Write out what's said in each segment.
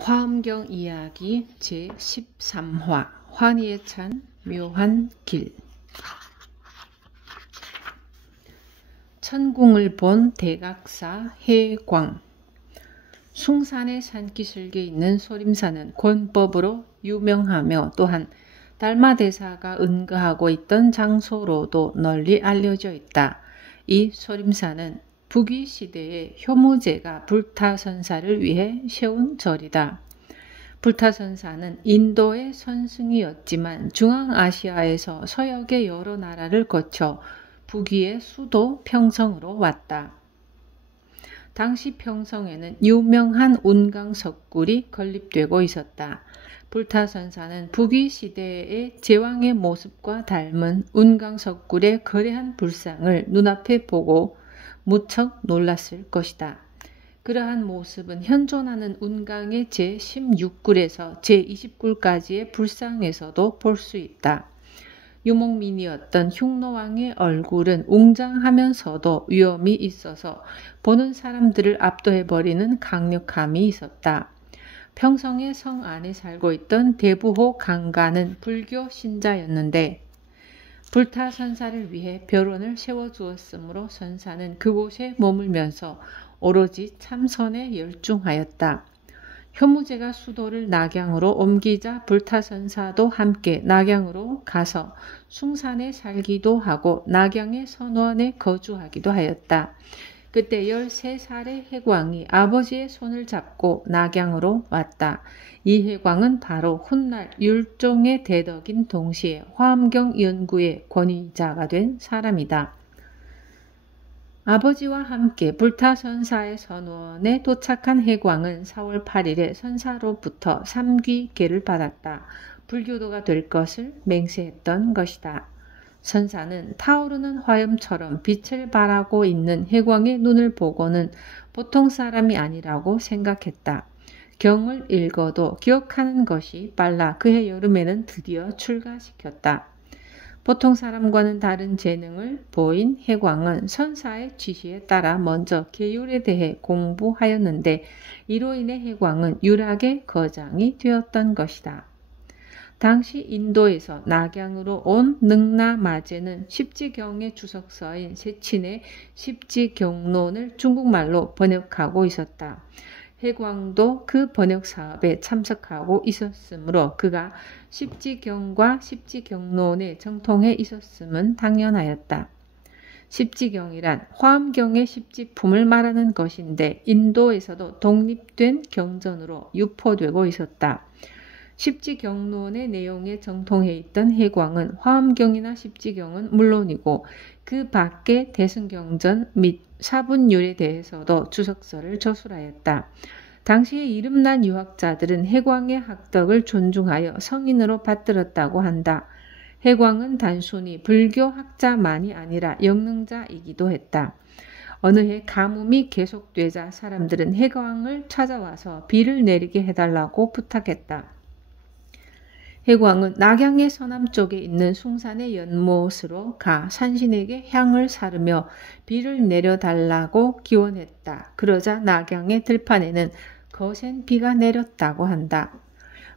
화엄경 이야기 제13화 환희에 찬 묘한 길. 천궁을 본 대각사 해광. 숭산의 산기슭에 있는 소림산은 권법으로 유명하며 또한 달마대사가 은거하고 있던 장소로도 널리 알려져 있다. 이 소림산은 북위시대에 효무제가 불타선사를 위해 세운 절이다. 불타선사는 인도의 선승이었지만 중앙아시아에서 서역의 여러 나라를 거쳐 북위의 수도 평성으로 왔다. 당시 평성에는 유명한 운강석굴이 건립되고 있었다. 불타선사는 북위시대의 제왕의 모습과 닮은 운강석굴의 거대한 불상을 눈앞에 보고 무척 놀랐을 것이다. 그러한 모습은 현존하는 운강의 제16굴에서 제20굴까지의 불상에서도 볼 수 있다. 유목민이었던 흉노왕의 얼굴은 웅장하면서도 위엄이 있어서 보는 사람들을 압도해버리는 강력함이 있었다. 평성의 성 안에 살고 있던 대부호 강가는 불교 신자였는데 불타선사를 위해 벼론을 세워주었으므로 선사는 그곳에 머물면서 오로지 참선에 열중하였다. 효무제가 수도를 낙양으로 옮기자 불타선사도 함께 낙양으로 가서 숭산에 살기도 하고 낙양의 선원에 거주하기도 하였다. 그때 13살의 해광이 아버지의 손을 잡고 낙양으로 왔다. 이 해광은 바로 훗날 율종의 대덕인 동시에 화엄경 연구의 권위자가 된 사람이다. 아버지와 함께 불타선사의 선원에 도착한 해광은 4월 8일에 선사로부터 삼귀계를 받았다. 불교도가 될 것을 맹세했던 것이다. 선사는 타오르는 화염처럼 빛을 발하고 있는 해광의 눈을 보고는 보통 사람이 아니라고 생각했다. 경을 읽어도 기억하는 것이 빨라 그해 여름에는 드디어 출가시켰다. 보통 사람과는 다른 재능을 보인 해광은 선사의 지시에 따라 먼저 계율에 대해 공부하였는데 이로 인해 해광은 유락의 거장이 되었던 것이다. 당시 인도에서 낙양으로 온 능라마제는 십지경의 주석서인 세친의 십지경론을 중국말로 번역하고 있었다. 해광도 그 번역 사업에 참석하고 있었으므로 그가 십지경과 십지경론에 정통해 있었음은 당연하였다. 십지경이란 화엄경의 십지품을 말하는 것인데 인도에서도 독립된 경전으로 유포되고 있었다. 십지경론의 내용에 정통해 있던 해광은 화엄경이나 십지경은 물론이고 그 밖의 대승경전 및 사분율에 대해서도 주석서를 저술하였다. 당시의 이름난 유학자들은 해광의 학덕을 존중하여 성인으로 받들었다고 한다. 해광은 단순히 불교학자만이 아니라 영능자이기도 했다. 어느 해 가뭄이 계속되자 사람들은 해광을 찾아와서 비를 내리게 해달라고 부탁했다. 해광은 낙양의 서남쪽에 있는 숭산의 연못으로 가 산신에게 향을 사르며 비를 내려달라고 기원했다. 그러자 낙양의 들판에는 거센 비가 내렸다고 한다.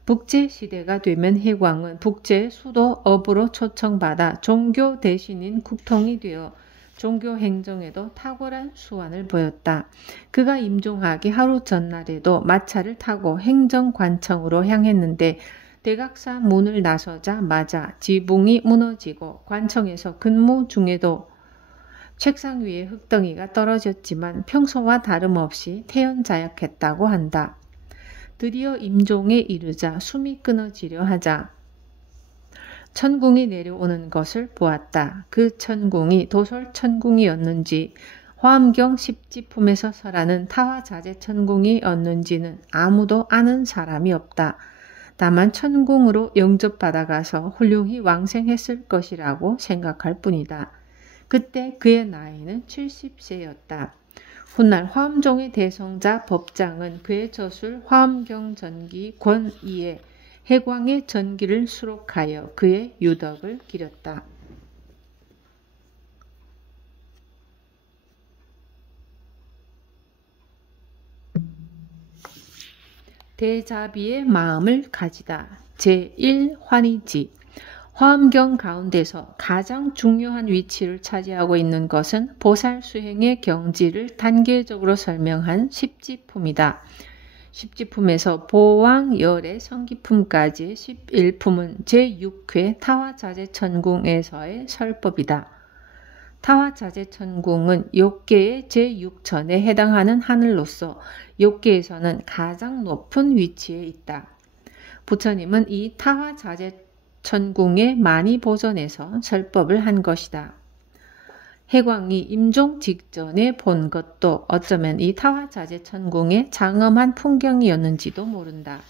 북제시대가 되면 해광은 북제의 수도 업으로 초청받아 종교 대신인 국통이 되어 종교 행정에도 탁월한 수완을 보였다. 그가 임종하기 하루 전날에도 마차를 타고 행정관청으로 향했는데 대각사 문을 나서자마자 지붕이 무너지고 관청에서 근무 중에도 책상 위에 흙덩이가 떨어졌지만 평소와 다름없이 태연자약했다고 한다. 드디어 임종에 이르자 숨이 끊어지려 하자 천궁이 내려오는 것을 보았다. 그 천궁이 도솔천궁이었는지 화엄경 십지품에서 설하는 타화자재 천궁이었는지는 아무도 아는 사람이 없다. 다만 천궁으로 영접받아가서 훌륭히 왕생했을 것이라고 생각할 뿐이다. 그때 그의 나이는 70세였다. 훗날 화엄종의 대성자 법장은 그의 저술 화엄경 전기 권이에 해광의 전기를 수록하여 그의 유덕을 기렸다. 대자비의 마음을 가지다. 제1 환희지. 화엄경 가운데서 가장 중요한 위치를 차지하고 있는 것은 보살 수행의 경지를 단계적으로 설명한 십지품이다. 십지품에서 보왕열의 성기품까지 11품은 제6회 타화자재천궁에서의 설법이다. 타화자재천궁은 욕계의 제6천에 해당하는 하늘로서 욕계에서는 가장 높은 위치에 있다. 부처님은 이 타화자재천궁의 많이 보존에서 설법을 한 것이다. 해광이 임종 직전에 본 것도 어쩌면 이 타화자재천궁의 장엄한 풍경이었는지도 모른다.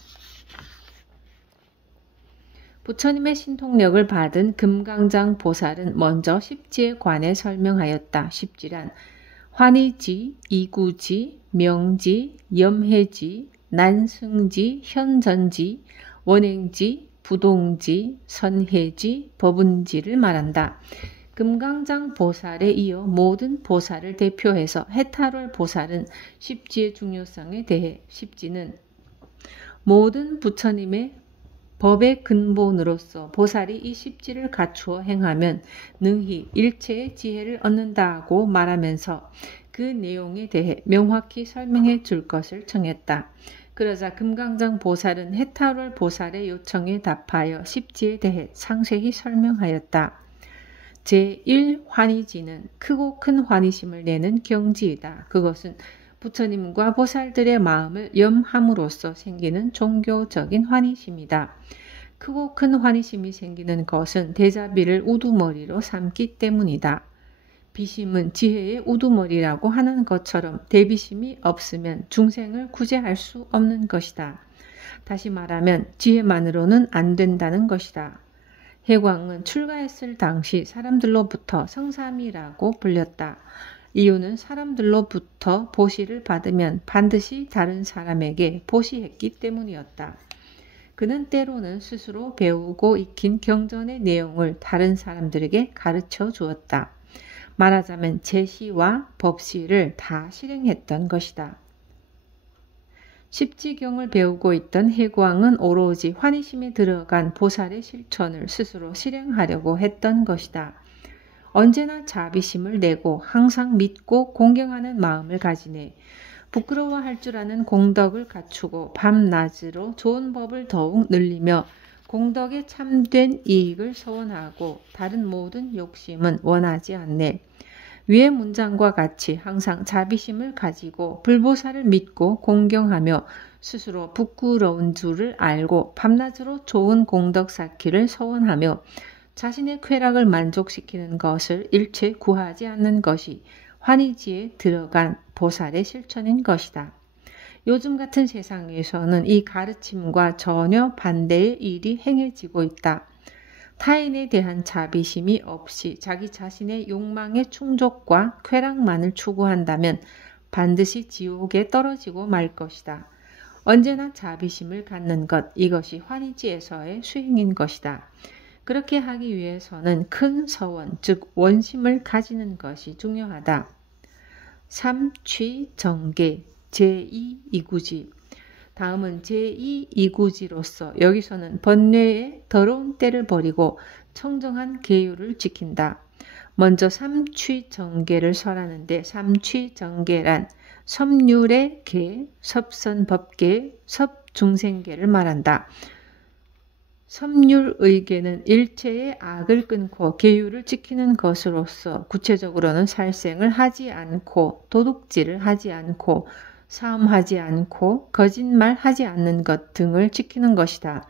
부처님의 신통력을 받은 금강장 보살은 먼저 십지에 관해 설명하였다. 십지란 환희지, 이구지, 명지, 염해지, 난승지, 현전지, 원행지, 부동지, 선해지, 법운지를 말한다. 금강장 보살에 이어 모든 보살을 대표해서 해탈월 보살은 십지의 중요성에 대해 십지는 모든 부처님의 법의 근본으로서 보살이 이 십지를 갖추어 행하면 능히 일체의 지혜를 얻는다고 말하면서 그 내용에 대해 명확히 설명해 줄 것을 청했다. 그러자 금강장 보살은 해탈월 보살의 요청에 답하여 십지에 대해 상세히 설명하였다. 제1 환희지는 크고 큰 환희심을 내는 경지이다. 그것은 부처님과 보살들의 마음을 염함으로써 생기는 종교적인 환희심이다. 크고 큰 환희심이 생기는 것은 대자비를 우두머리로 삼기 때문이다. 비심은 지혜의 우두머리라고 하는 것처럼 대비심이 없으면 중생을 구제할 수 없는 것이다. 다시 말하면 지혜만으로는 안 된다는 것이다. 해광은 출가했을 당시 사람들로부터 성삼이라고 불렸다. 이유는 사람들로부터 보시를 받으면 반드시 다른 사람에게 보시했기 때문이었다. 그는 때로는 스스로 배우고 익힌 경전의 내용을 다른 사람들에게 가르쳐 주었다. 말하자면 제시와 법시를 다 실행했던 것이다. 십지경을 배우고 있던 해광은 오로지 환희심에 들어간 보살의 실천을 스스로 실행하려고 했던 것이다. 언제나 자비심을 내고 항상 믿고 공경하는 마음을 가지네. 부끄러워할 줄 아는 공덕을 갖추고 밤낮으로 좋은 법을 더욱 늘리며 공덕에 참된 이익을 소원하고 다른 모든 욕심은 원하지 않네. 위의 문장과 같이 항상 자비심을 가지고 불보살을 믿고 공경하며 스스로 부끄러운 줄을 알고 밤낮으로 좋은 공덕 쌓기를 소원하며 자신의 쾌락을 만족시키는 것을 일체 구하지 않는 것이 환희지에 들어간 보살의 실천인 것이다. 요즘 같은 세상에서는 이 가르침과 전혀 반대의 일이 행해지고 있다. 타인에 대한 자비심이 없이 자기 자신의 욕망의 충족과 쾌락만을 추구한다면 반드시 지옥에 떨어지고 말 것이다. 언제나 자비심을 갖는 것, 이것이 환희지에서의 수행인 것이다. 그렇게 하기 위해서는 큰 서원, 즉 원심을 가지는 것이 중요하다. 삼취정계 제2이구지. 다음은 제2이구지로서 여기서는 번뇌의 더러운 때를 버리고 청정한 계율을 지킨다. 먼저 삼취정계를 설하는데 삼취정계란 섭률의 계, 섭선법계, 섭중생계를 말한다. 섭률의계는 일체의 악을 끊고 계율을 지키는 것으로서 구체적으로는 살생을 하지 않고 도둑질을 하지 않고 사음하지 않고 거짓말하지 않는 것 등을 지키는 것이다.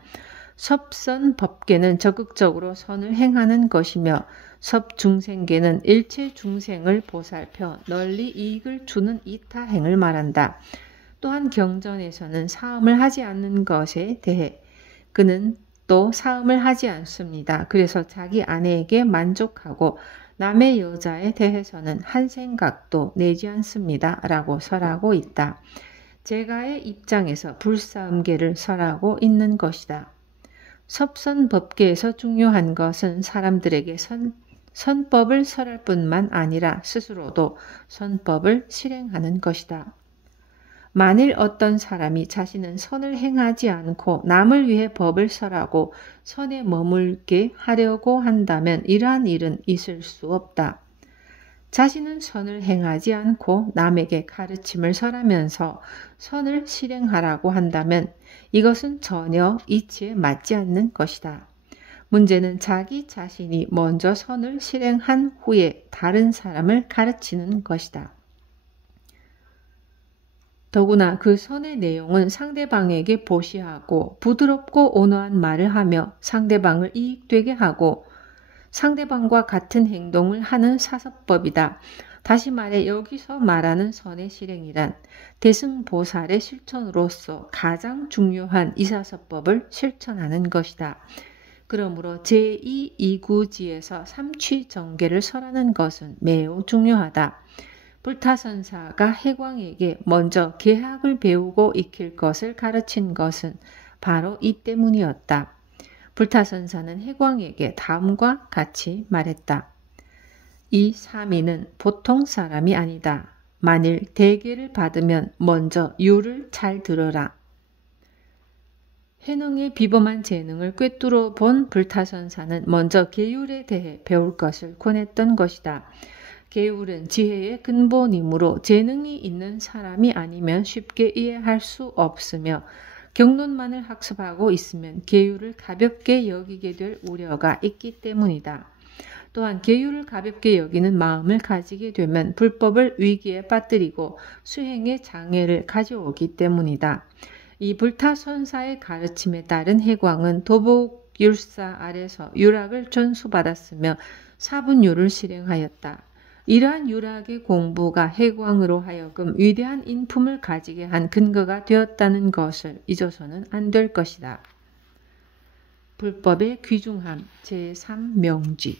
섭선법계는 적극적으로 선을 행하는 것이며 섭중생계는 일체 중생을 보살펴 널리 이익을 주는 이타행을 말한다. 또한 경전에서는 사음을 하지 않는 것에 대해 그는 또 사음을 하지 않습니다. 그래서 자기 아내에게 만족하고 남의 여자에 대해서는 한 생각도 내지 않습니다. 라고 설하고 있다. 제가의 입장에서 불사음계를 설하고 있는 것이다. 섭선법계에서 중요한 것은 사람들에게 선법을 설할 뿐만 아니라 스스로도 선법을 실행하는 것이다. 만일 어떤 사람이 자신은 선을 행하지 않고 남을 위해 법을 설하고 선에 머물게 하려고 한다면 이러한 일은 있을 수 없다. 자신은 선을 행하지 않고 남에게 가르침을 설하면서 선을 실행하라고 한다면 이것은 전혀 이치에 맞지 않는 것이다. 문제는 자기 자신이 먼저 선을 실행한 후에 다른 사람을 가르치는 것이다. 더구나 그 선의 내용은 상대방에게 보시하고 부드럽고 온화한 말을 하며 상대방을 이익되게 하고 상대방과 같은 행동을 하는 사서법이다. 다시 말해 여기서 말하는 선의 실행이란 대승보살의 실천으로서 가장 중요한 이사서법을 실천하는 것이다. 그러므로 제2이구지에서 삼취정계를 설하는 것은 매우 중요하다. 불타선사가 해광에게 먼저 계학을 배우고 익힐 것을 가르친 것은 바로 이 때문이었다. 불타선사는 해광에게 다음과 같이 말했다. 이 사미는 보통 사람이 아니다. 만일 대계를 받으면 먼저 유를 잘 들어라. 해능의 비범한 재능을 꿰뚫어 본 불타선사는 먼저 계율에 대해 배울 것을 권했던 것이다. 계율은 지혜의 근본이므로 재능이 있는 사람이 아니면 쉽게 이해할 수 없으며 경론만을 학습하고 있으면 계율을 가볍게 여기게 될 우려가 있기 때문이다. 또한 계율을 가볍게 여기는 마음을 가지게 되면 불법을 위기에 빠뜨리고 수행에 장애를 가져오기 때문이다. 이 불타선사의 가르침에 따른 해광은 도복율사 아래서 유락을 전수받았으며 사분율을 실행하였다. 이러한 유락의 공부가 해광으로 하여금 위대한 인품을 가지게 한 근거가 되었다는 것을 잊어서는 안 될 것이다. 불법의 귀중함 제3명지.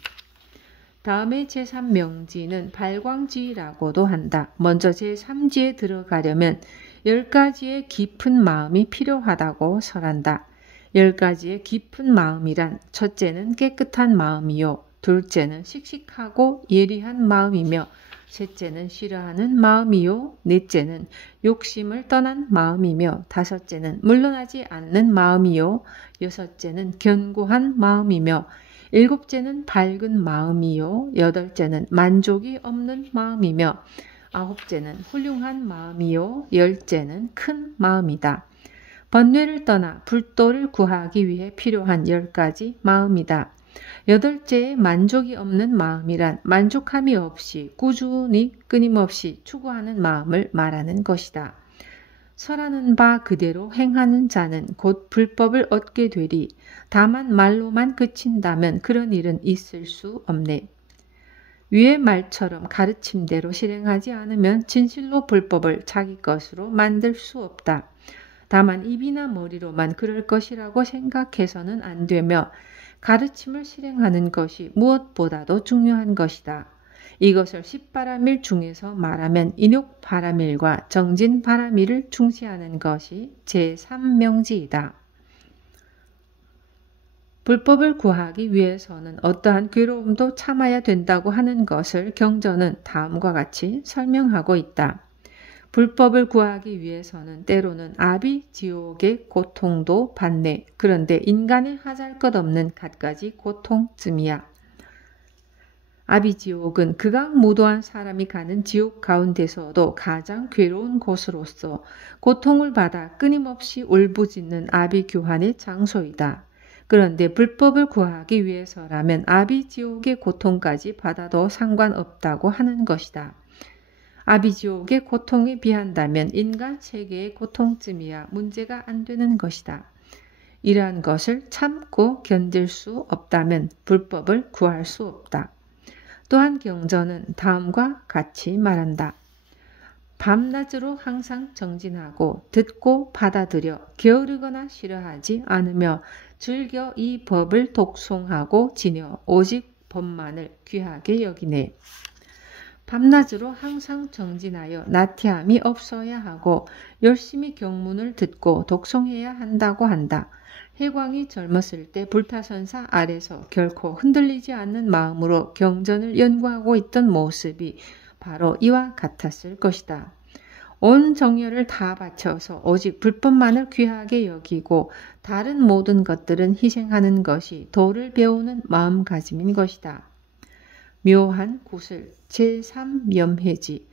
다음에 제3명지는 발광지라고도 한다. 먼저 제3지에 들어가려면 10가지의 깊은 마음이 필요하다고 설한다. 10가지의 깊은 마음이란 첫째는 깨끗한 마음이요. 둘째는 씩씩하고 예리한 마음이며 셋째는 싫어하는 마음이요. 넷째는 욕심을 떠난 마음이며 다섯째는 물러나지 않는 마음이요. 여섯째는 견고한 마음이며 일곱째는 밝은 마음이요. 여덟째는 만족이 없는 마음이며 아홉째는 훌륭한 마음이요. 열째는 큰 마음이다. 번뇌를 떠나 불도를 구하기 위해 필요한 10가지 마음이다. 여덟째의 만족이 없는 마음이란 만족함이 없이 꾸준히 끊임없이 추구하는 마음을 말하는 것이다. 설하는 바 그대로 행하는 자는 곧 불법을 얻게 되리. 다만 말로만 그친다면 그런 일은 있을 수 없네. 위의 말처럼 가르침대로 실행하지 않으면 진실로 불법을 자기 것으로 만들 수 없다. 다만 입이나 머리로만 그럴 것이라고 생각해서는 안 되며 가르침을 실행하는 것이 무엇보다도 중요한 것이다. 이것을 십바라밀 중에서 말하면 인욕바라밀과 정진바라밀을 중시하는 것이 제3명지이다. 불법을 구하기 위해서는 어떠한 괴로움도 참아야 된다고 하는 것을 경전은 다음과 같이 설명하고 있다. 불법을 구하기 위해서는 때로는 아비지옥의 고통도 받네. 그런데 인간의 하잘것없는 갖가지 고통쯤이야. 아비지옥은 극악무도한 사람이 가는 지옥 가운데서도 가장 괴로운 곳으로서 고통을 받아 끊임없이 울부짖는 아비규환의 장소이다. 그런데 불법을 구하기 위해서라면 아비지옥의 고통까지 받아도 상관없다고 하는 것이다. 아비지옥의 고통에 비한다면 인간 세계의 고통쯤이야 문제가 안 되는 것이다. 이러한 것을 참고 견딜 수 없다면 불법을 구할 수 없다. 또한 경전은 다음과 같이 말한다. 밤낮으로 항상 정진하고 듣고 받아들여 게으르거나 싫어하지 않으며 즐겨 이 법을 독송하고 지녀 오직 법만을 귀하게 여기네. 밤낮으로 항상 정진하여 나태함이 없어야 하고 열심히 경문을 듣고 독송해야 한다고 한다. 해광이 젊었을 때 불타선사 아래서 결코 흔들리지 않는 마음으로 경전을 연구하고 있던 모습이 바로 이와 같았을 것이다. 온 정열을 다 바쳐서 오직 불법만을 귀하게 여기고 다른 모든 것들은 희생하는 것이 도를 배우는 마음가짐인 것이다. 묘한 구슬 제3염해지.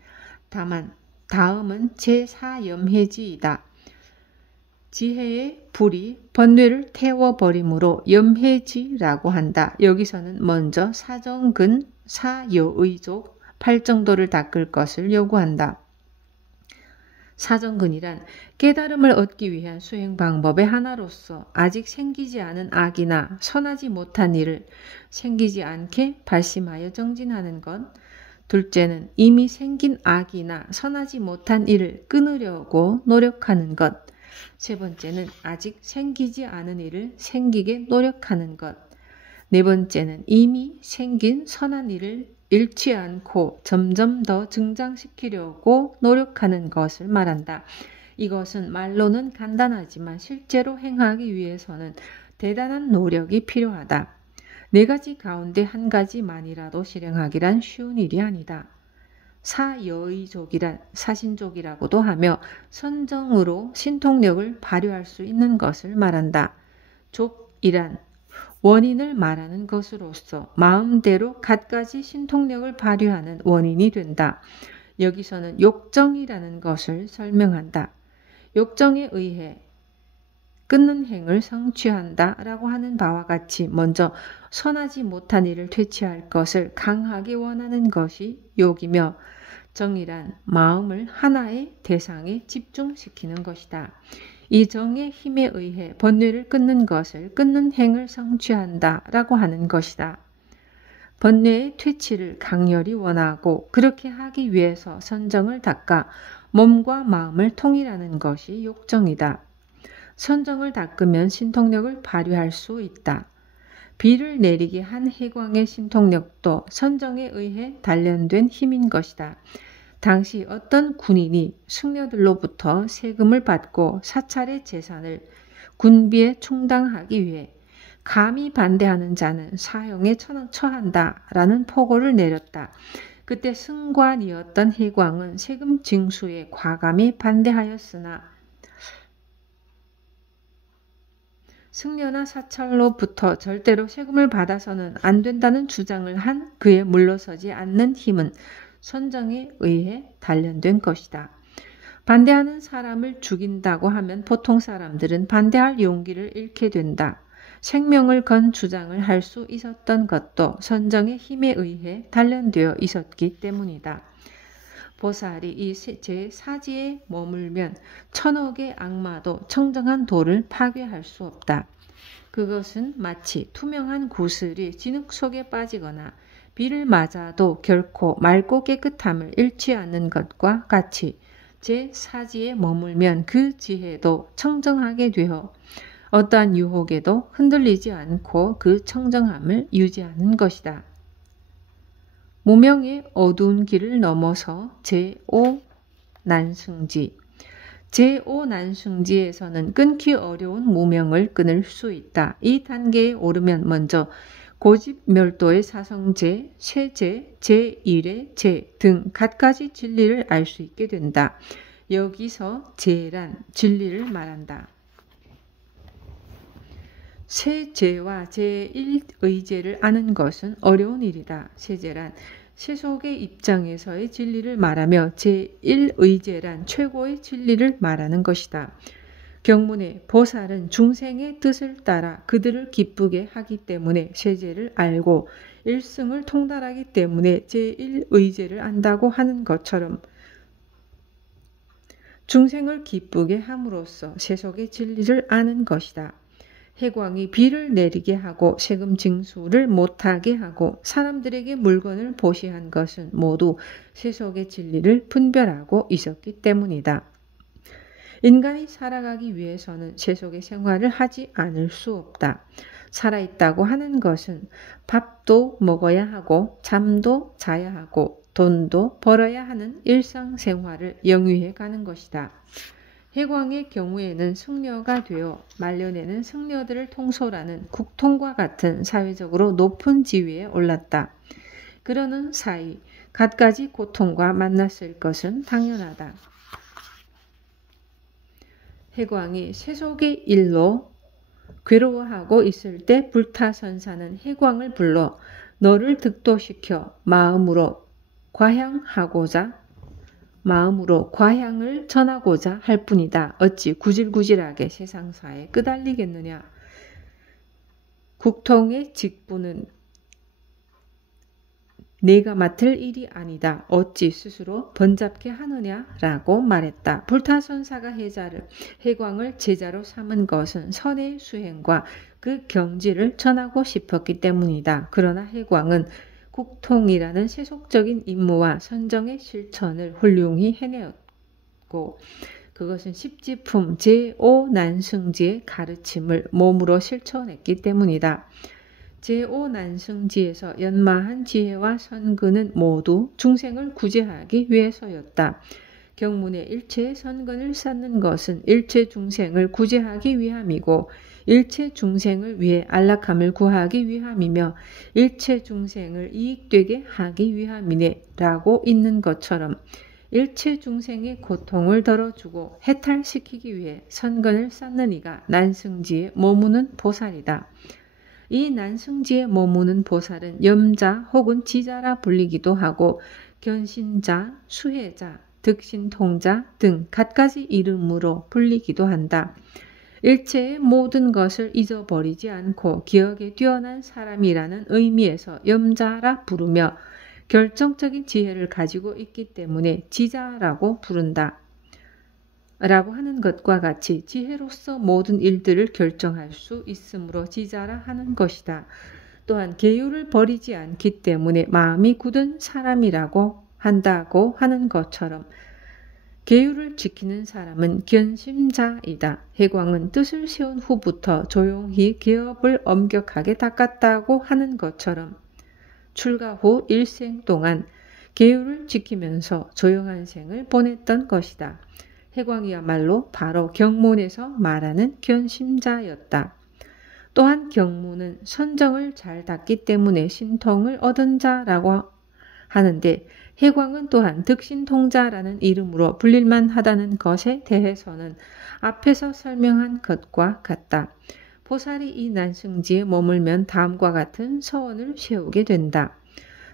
다음은 제4염해지이다. 지혜의 불이 번뇌를 태워버림으로 염해지라고 한다. 여기서는 먼저 사정근, 사여의족, 팔정도를 닦을 것을 요구한다. 사정근이란 깨달음을 얻기 위한 수행 방법의 하나로서 아직 생기지 않은 악이나 선하지 못한 일을 생기지 않게 발심하여 정진하는 것. 둘째는 이미 생긴 악이나 선하지 못한 일을 끊으려고 노력하는 것. 세 번째는 아직 생기지 않은 일을 생기게 노력하는 것. 네 번째는 이미 생긴 선한 일을 잃지 않고 점점 더 증장시키려고 노력하는 것을 말한다. 이것은 말로는 간단하지만 실제로 행하기 위해서는 대단한 노력이 필요하다. 네 가지 가운데 한 가지만이라도 실행하기란 쉬운 일이 아니다. 사여의족이란 사신족이라고도 하며 선정으로 신통력을 발휘할 수 있는 것을 말한다. 족이란 원인을 말하는 것으로서 마음대로 갖가지 신통력을 발휘하는 원인이 된다. 여기서는 욕정이라는 것을 설명한다. 욕정에 의해 끊는 행을 성취한다 라고 하는 바와 같이 먼저 선하지 못한 일을 퇴치할 것을 강하게 원하는 것이 욕이며, 정이란 마음을 하나의 대상에 집중시키는 것이다. 이 정의 힘에 의해 번뇌를 끊는 것을 끊는 행을 성취한다 라고 하는 것이다. 번뇌의 퇴치를 강렬히 원하고 그렇게 하기 위해서 선정을 닦아 몸과 마음을 통일하는 것이 욕정이다. 선정을 닦으면 신통력을 발휘할 수 있다. 비를 내리게 한 해광의 신통력도 선정에 의해 단련된 힘인 것이다. 당시 어떤 군인이 승려들로부터 세금을 받고 사찰의 재산을 군비에 충당하기 위해 감히 반대하는 자는 사형에 처한다 라는 포고를 내렸다. 그때 승관이었던 해광은 세금 징수에 과감히 반대하였으나 승려나 사찰로부터 절대로 세금을 받아서는 안 된다는 주장을 한 그에 물러서지 않는 힘은 선정에 의해 단련된 것이다. 반대하는 사람을 죽인다고 하면 보통 사람들은 반대할 용기를 잃게 된다. 생명을 건 주장을 할 수 있었던 것도 선정의 힘에 의해 단련되어 있었기 때문이다. 보살이 이 제4지에 머물면 천억의 악마도 청정한 도를 파괴할 수 없다. 그것은 마치 투명한 구슬이 진흙 속에 빠지거나 비를 맞아도 결코 맑고 깨끗함을 잃지 않는 것과 같이 제4지에 머물면 그 지혜도 청정하게 되어 어떠한 유혹에도 흔들리지 않고 그 청정함을 유지하는 것이다. 무명의 어두운 길을 넘어서 제5난승지. 제5난승지에서는 끊기 어려운 무명을 끊을 수 있다. 이 단계에 오르면 먼저 고집멸도의 사성제, 세제, 제1의 제 등 갖가지 진리를 알 수 있게 된다. 여기서 제란 진리를 말한다. 세제와 제1의제를 아는 것은 어려운 일이다. 세제란 세속의 입장에서의 진리를 말하며 제1의제란 최고의 진리를 말하는 것이다. 경문에 보살은 중생의 뜻을 따라 그들을 기쁘게 하기 때문에 세제를 알고 일승을 통달하기 때문에 제1의제를 안다고 하는 것처럼 중생을 기쁘게 함으로써 세속의 진리를 아는 것이다. 해광이 비를 내리게 하고 세금 징수를 못하게 하고 사람들에게 물건을 보시한 것은 모두 세속의 진리를 분별하고 있었기 때문이다. 인간이 살아가기 위해서는 세속의 생활을 하지 않을 수 없다. 살아있다고 하는 것은 밥도 먹어야 하고 잠도 자야 하고 돈도 벌어야 하는 일상생활을 영위해 가는 것이다. 해광의 경우에는 승려가 되어 말년에는 승려들을 통솔하는 국통과 같은 사회적으로 높은 지위에 올랐다. 그러는 사이 갖가지 고통과 만났을 것은 당연하다. 해광이 세속의 일로 괴로워하고 있을 때 불타선사는 해광을 불러 너를 득도시켜 마음으로 과향을 전하고자 할 뿐이다. 어찌 구질구질하게 세상사에 끄달리겠느냐. 국통의 직분은 내가 맡을 일이 아니다. 어찌 스스로 번잡게 하느냐라고 말했다. 불타선사가 해광을 제자로 삼은 것은 선의 수행과 그 경지를 전하고 싶었기 때문이다. 그러나 해광은 국통이라는 세속적인 임무와 선정의 실천을 훌륭히 해내었고 그것은 십지품 제5난승지의 가르침을 몸으로 실천했기 때문이다. 제5난승지에서 연마한 지혜와 선근은 모두 중생을 구제하기 위해서였다. 경문의 일체의 선근을 쌓는 것은 일체 중생을 구제하기 위함이고 일체 중생을 위해 안락함을 구하기 위함이며 일체 중생을 이익되게 하기 위함이네 라고 있는 것처럼 일체 중생의 고통을 덜어주고 해탈시키기 위해 선근을 쌓는 이가 난승지에 머무는 보살이다. 이 난승지에 머무는 보살은 염자 혹은 지자라 불리기도 하고 견신자, 수혜자, 득신통자 등 갖가지 이름으로 불리기도 한다. 일체의 모든 것을 잊어버리지 않고 기억에 뛰어난 사람이라는 의미에서 염자라 부르며 결정적인 지혜를 가지고 있기 때문에 지자라고 부른다. 라고 하는 것과 같이 지혜로서 모든 일들을 결정할 수 있으므로 지자라 하는 것이다. 또한 계율을 버리지 않기 때문에 마음이 굳은 사람이라고 한다고 하는 것처럼 계율을 지키는 사람은 견심자이다. 해광은 뜻을 세운 후부터 조용히 개업을 엄격하게 닦았다고 하는 것처럼 출가 후 일생 동안 계율을 지키면서 조용한 생을 보냈던 것이다. 해광이야말로 바로 경문에서 말하는 견심자였다. 또한 경문은 선정을 잘 닦기 때문에 신통을 얻은 자라고 하는데 해광은 또한 득신통자라는 이름으로 불릴만 하다는 것에 대해서는 앞에서 설명한 것과 같다. 보살이 이 난승지에 머물면 다음과 같은 서원을 세우게 된다.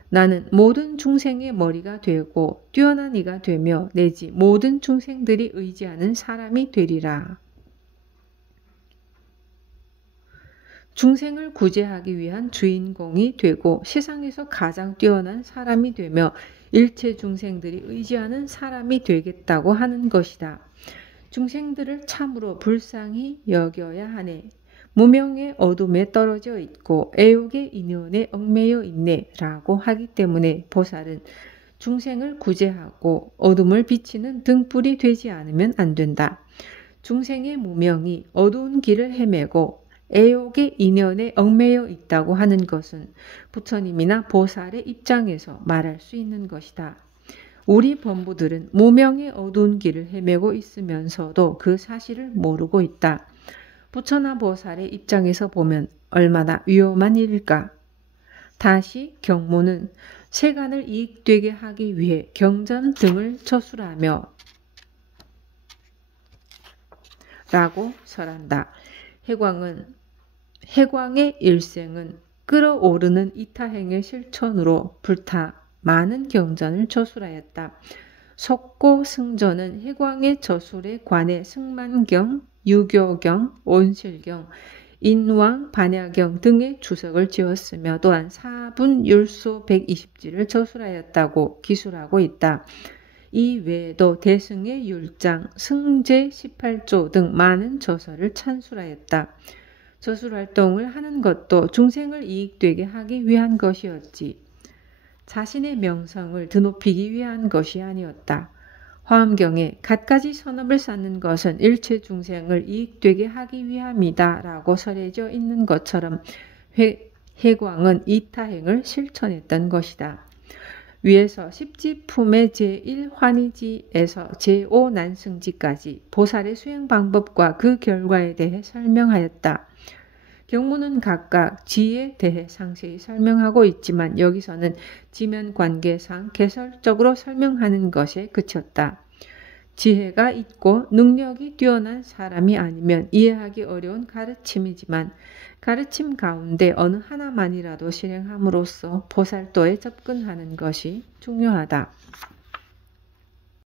나는 모든 중생의 머리가 되고 뛰어난 이가 되며 내지 모든 중생들이 의지하는 사람이 되리라. 중생을 구제하기 위한 주인공이 되고 세상에서 가장 뛰어난 사람이 되며 일체 중생들이 의지하는 사람이 되겠다고 하는 것이다. 중생들을 참으로 불쌍히 여겨야 하네. 무명의 어둠에 떨어져 있고 애욕의 인연에 얽매여 있네 라고 하기 때문에 보살은 중생을 구제하고 어둠을 비치는 등불이 되지 않으면 안 된다. 중생의 무명이 어두운 길을 헤매고 애욕의 인연에 얽매여 있다고 하는 것은 부처님이나 보살의 입장에서 말할 수 있는 것이다. 우리 범부들은 무명의 어두운 길을 헤매고 있으면서도 그 사실을 모르고 있다. 부처나 보살의 입장에서 보면 얼마나 위험한 일일까? 다시 경문은 세간을 이익되게 하기 위해 경전 등을 처술하며 라고 설한다. 해광의 일생은 끌어오르는 이타행의 실천으로 불타 많은 경전을 저술하였다. 속고승전은 해광의 저술에 관해 승만경, 유교경, 온실경, 인왕, 반야경 등의 주석을 지었으며 또한 사분율소 120지를 저술하였다고 기술하고 있다. 이 외에도 대승의 율장, 승제 18조 등 많은 저서를 찬술하였다. 저술활동을 하는 것도 중생을 이익되게 하기 위한 것이었지. 자신의 명성을 드높이기 위한 것이 아니었다. 화엄경에 갖가지 선업을 쌓는 것은 일체 중생을 이익되게 하기 위함이다 라고 설해져 있는 것처럼 해광은 이타행을 실천했던 것이다. 위에서 십지품의 제1환희지에서 제5난승지까지 보살의 수행 방법과 그 결과에 대해 설명하였다. 경문은 각각 지에 대해 상세히 설명하고 있지만 여기서는 지면 관계상 개설적으로 설명하는 것에 그쳤다. 지혜가 있고 능력이 뛰어난 사람이 아니면 이해하기 어려운 가르침이지만 가르침 가운데 어느 하나만이라도 실행함으로써 보살도에 접근하는 것이 중요하다.